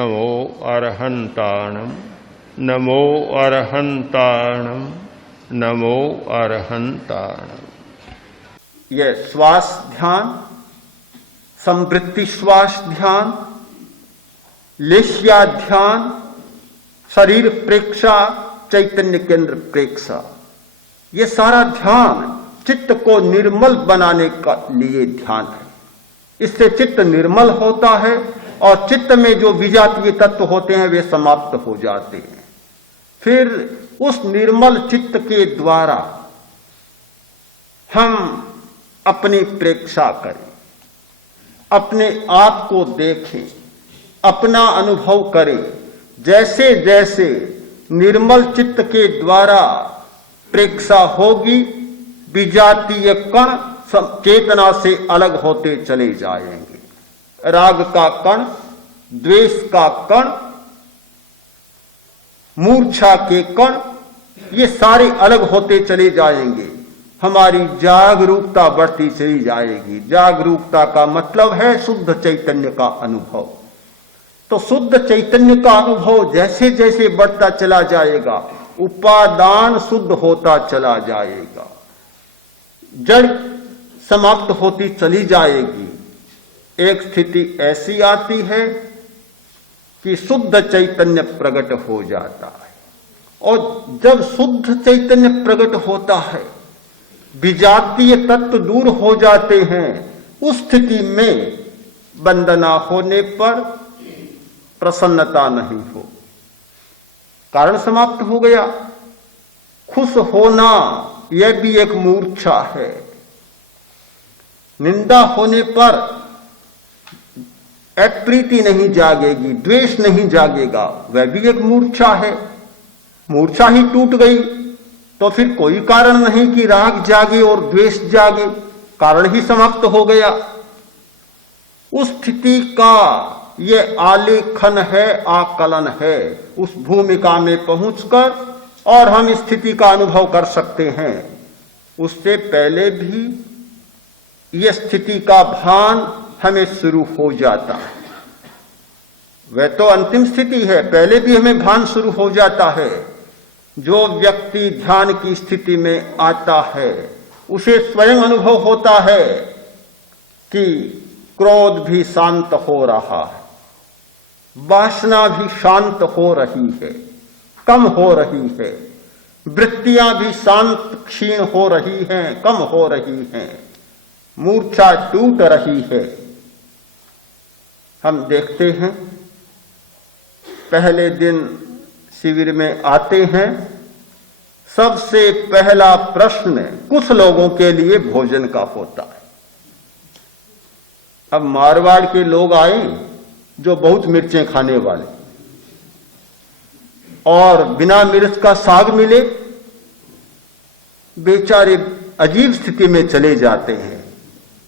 नमो अरहंताणम नमो अरहंताणम नमो अरहंताणम। यह श्वास ध्यान, संवृत्ति श्वास ध्यान, लेश्या ध्यान, शरीर प्रेक्षा, चैतन्य केंद्र प्रेक्षा, ये सारा ध्यान चित्त को निर्मल बनाने का लिए ध्यान है। इससे चित्त निर्मल होता है और चित्त में जो विजातीय तत्व होते हैं वे समाप्त हो जाते हैं। फिर उस निर्मल चित्त के द्वारा हम अपनी प्रेक्षा करें, अपने आप को देखें, अपना अनुभव करें। जैसे जैसे निर्मल चित्त के द्वारा प्रेक्षा होगी, विजातीय कण चेतना से अलग होते चले जाएंगे। राग का कण, द्वेष का कण, मूर्छा के कण, ये सारे अलग होते चले जाएंगे। हमारी जागरूकता बढ़ती चली जाएगी। जागरूकता का मतलब है शुद्ध चैतन्य का अनुभव। तो शुद्ध चैतन्य का अनुभव जैसे जैसे बढ़ता चला जाएगा, उपादान शुद्ध होता चला जाएगा, जड़ समाप्त होती चली जाएगी। एक स्थिति ऐसी आती है कि शुद्ध चैतन्य प्रकट हो जाता है। और जब शुद्ध चैतन्य प्रकट होता है, विजातीय तत्व दूर हो जाते हैं। उस स्थिति में वंदना होने पर प्रसन्नता नहीं हो, कारण समाप्त हो गया। खुश होना यह भी एक मूर्छा है। निंदा होने पर अप्रीति नहीं जागेगी, द्वेष नहीं जागेगा, वह भी एक मूर्छा है। मूर्छा ही टूट गई तो फिर कोई कारण नहीं कि राग जागे और द्वेष जागे, कारण ही समाप्त हो गया। उस स्थिति का यह आलेखन है, आकलन है। उस भूमिका में पहुंचकर और हम स्थिति का अनुभव कर सकते हैं। उससे पहले भी यह स्थिति का भान हमें शुरू हो जाता है। वह तो अंतिम स्थिति है, पहले भी हमें भान शुरू हो जाता है। जो व्यक्ति ध्यान की स्थिति में आता है उसे स्वयं अनुभव होता है कि क्रोध भी शांत हो रहा है, वासना भी शांत हो रही है, कम हो रही है, वृत्तियां भी शांत क्षीण हो रही हैं, कम हो रही हैं, मूर्छा टूट रही है। हम देखते हैं पहले दिन शिविर में आते हैं, सबसे पहला प्रश्न कुछ लोगों के लिए भोजन का होता है। अब मारवाड़ के लोग आए जो बहुत मिर्चें खाने वाले, और बिना मिर्च का साग मिले, बेचारे अजीब स्थिति में चले जाते हैं।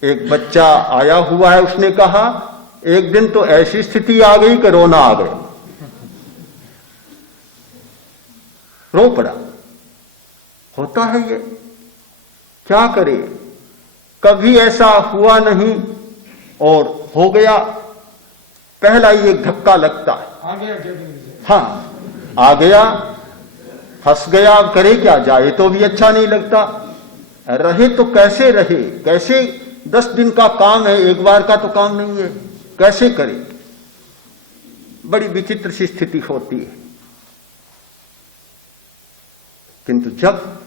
एक बच्चा आया हुआ है, उसने कहा एक दिन तो ऐसी स्थिति आ गई कि रोना आ गया, रो पड़ा। होता है ये, क्या करे, कभी ऐसा हुआ नहीं और हो गया। पहला ही एक धक्का लगता है, हाँ आ गया, फंस गया, अब करे क्या, जाए तो भी अच्छा नहीं लगता, रहे तो कैसे रहे, कैसे 10 दिन का काम है, एक बार का तो काम नहीं है, कैसे करे। बड़ी विचित्र सी स्थिति होती है। किंतु जब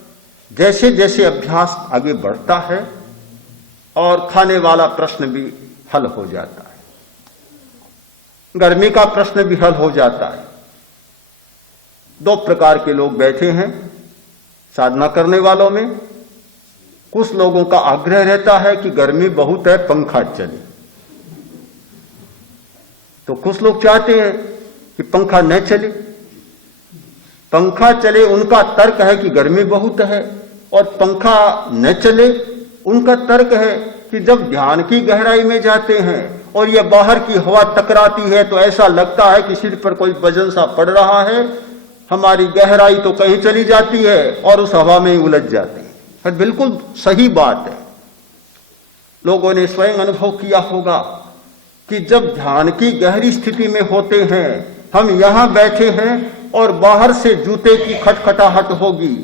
जैसे जैसे अभ्यास आगे बढ़ता है और खाने वाला प्रश्न भी हल हो जाता है, गर्मी का प्रश्न भी हल हो जाता है। 2 प्रकार के लोग बैठे हैं साधना करने वालों में। कुछ लोगों का आग्रह रहता है कि गर्मी बहुत है, पंखा चले, तो कुछ लोग चाहते हैं कि पंखा न चले। पंखा चले उनका तर्क है कि गर्मी बहुत है, और पंखा न चले उनका तर्क है कि जब ध्यान की गहराई में जाते हैं और यह बाहर की हवा टकराती है तो ऐसा लगता है कि सिर पर कोई वजन सा पड़ रहा है, हमारी गहराई तो कहीं चली जाती है और उस हवा में ही उलझ जाते हैं। पर बिल्कुल सही बात है, लोगों ने स्वयं अनुभव किया होगा कि जब ध्यान की गहरी स्थिति में होते हैं, हम यहां बैठे हैं और बाहर से जूते की खटखटाहट होगी,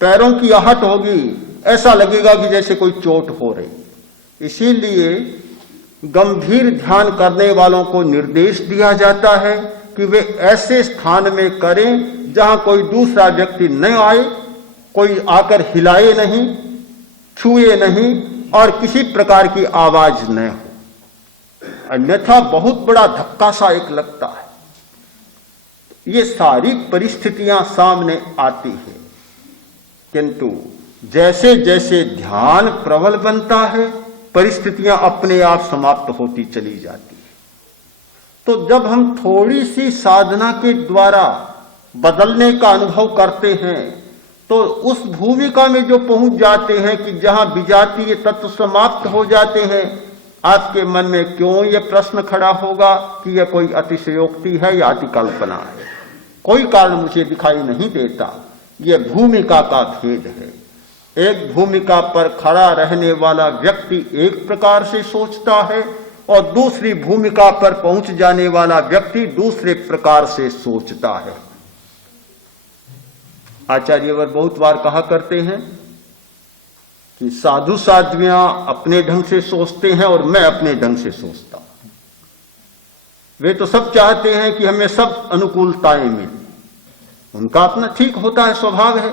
पैरों की आहट होगी, ऐसा लगेगा कि जैसे कोई चोट हो रही। इसीलिए गंभीर ध्यान करने वालों को निर्देश दिया जाता है कि वे ऐसे स्थान में करें जहां कोई दूसरा व्यक्ति न आए, कोई आकर हिलाए नहीं, छुए नहीं और किसी प्रकार की आवाज न हो, अन्यथा बहुत बड़ा धक्का सा एक लगता है। ये सारी परिस्थितियां सामने आती है, किंतु जैसे जैसे ध्यान प्रबल बनता है, परिस्थितियां अपने आप समाप्त होती चली जाती है। तो जब हम थोड़ी सी साधना के द्वारा बदलने का अनुभव करते हैं, तो उस भूमिका में जो पहुंच जाते हैं कि जहां विजातीय तत्व समाप्त हो जाते हैं, आपके मन में क्यों यह प्रश्न खड़ा होगा कि यह कोई अतिशयोक्ति है या अतिकल्पना है। कोई कारण मुझे दिखाई नहीं देता। यह भूमिका का भेद है। एक भूमिका पर खड़ा रहने वाला व्यक्ति एक प्रकार से सोचता है और दूसरी भूमिका पर पहुंच जाने वाला व्यक्ति दूसरे प्रकार से सोचता है। आचार्यवर बहुत बार कहा करते हैं कि साधु साध्वियां अपने ढंग से सोचते हैं और मैं अपने ढंग से सोचता हूं। वे तो सब चाहते हैं कि हमें सब अनुकूलताएं मिले, उनका अपना ठीक होता है, स्वभाव है।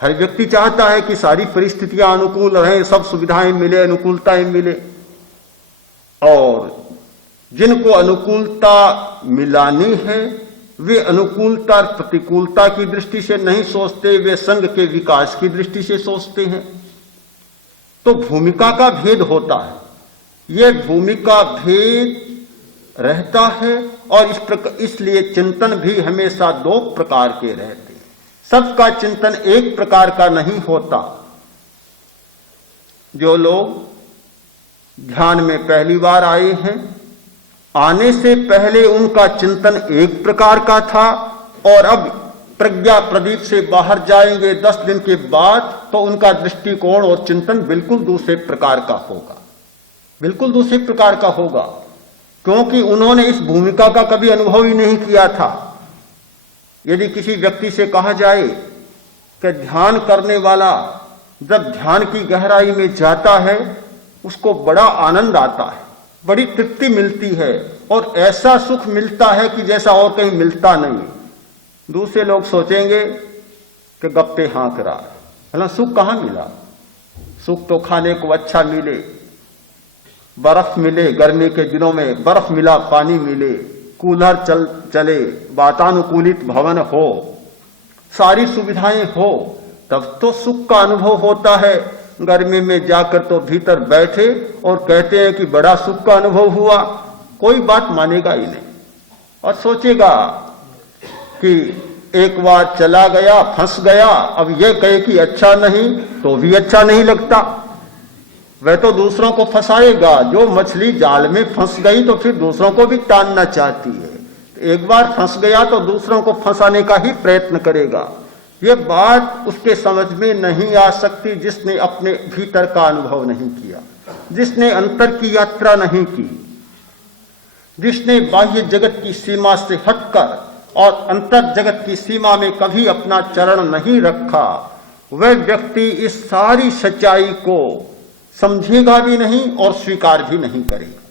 हर व्यक्ति चाहता है कि सारी परिस्थितियां अनुकूल रहें, सब सुविधाएं मिले, अनुकूलताएं मिले। और जिनको अनुकूलता मिलानी है, वे अनुकूलता प्रतिकूलता की दृष्टि से नहीं सोचते, वे संघ के विकास की दृष्टि से सोचते हैं। तो भूमिका का भेद होता है। यह भूमिका भेद रहता है और इसलिए चिंतन भी हमेशा दो प्रकार के रहते हैं। सबका चिंतन एक प्रकार का नहीं होता। जो लोग ध्यान में पहली बार आए हैं, आने से पहले उनका चिंतन एक प्रकार का था और अब प्रज्ञा प्रदीप से बाहर जाएंगे 10 दिन के बाद, तो उनका दृष्टिकोण और चिंतन बिल्कुल दूसरे प्रकार का होगा, बिल्कुल दूसरे प्रकार का होगा, क्योंकि उन्होंने इस भूमिका का कभी अनुभव ही नहीं किया था। यदि किसी व्यक्ति से कहा जाए कि ध्यान करने वाला जब ध्यान की गहराई में जाता है, उसको बड़ा आनंद आता है, बड़ी तृप्ति मिलती है और ऐसा सुख मिलता है कि जैसा और कहीं मिलता नहीं। दूसरे लोग सोचेंगे कि गप्पे हाँक रहा है, भला सुख कहाँ मिला? सुख तो खाने को अच्छा मिले, बर्फ मिले, गर्मी के दिनों में बर्फ मिला, पानी मिले, कूलर चले, वातानुकूलित भवन हो, सारी सुविधाएं हो, तब तो सुख का अनुभव होता है। गर्मी में जाकर तो भीतर बैठे और कहते हैं कि बड़ा सुख का अनुभव हुआ, कोई बात मानेगा ही नहीं और सोचेगा कि एक बार चला गया, फंस गया, अब यह कहे कि अच्छा नहीं तो भी अच्छा नहीं लगता। वह तो दूसरों को फंसाएगा। जो मछली जाल में फंस गई तो फिर दूसरों को भी तानना चाहती है। एक बार फंस गया तो दूसरों को फंसाने का ही प्रयत्न करेगा। यह बात उसके समझ में नहीं आ सकती जिसने अपने भीतर का अनुभव नहीं किया, जिसने अंतर की यात्रा नहीं की, जिसने बाह्य जगत की सीमा से हटकर और अंतर जगत की सीमा में कभी अपना चरण नहीं रखा। वह व्यक्ति इस सारी सच्चाई को समझेगा भी नहीं और स्वीकार भी नहीं करेगा।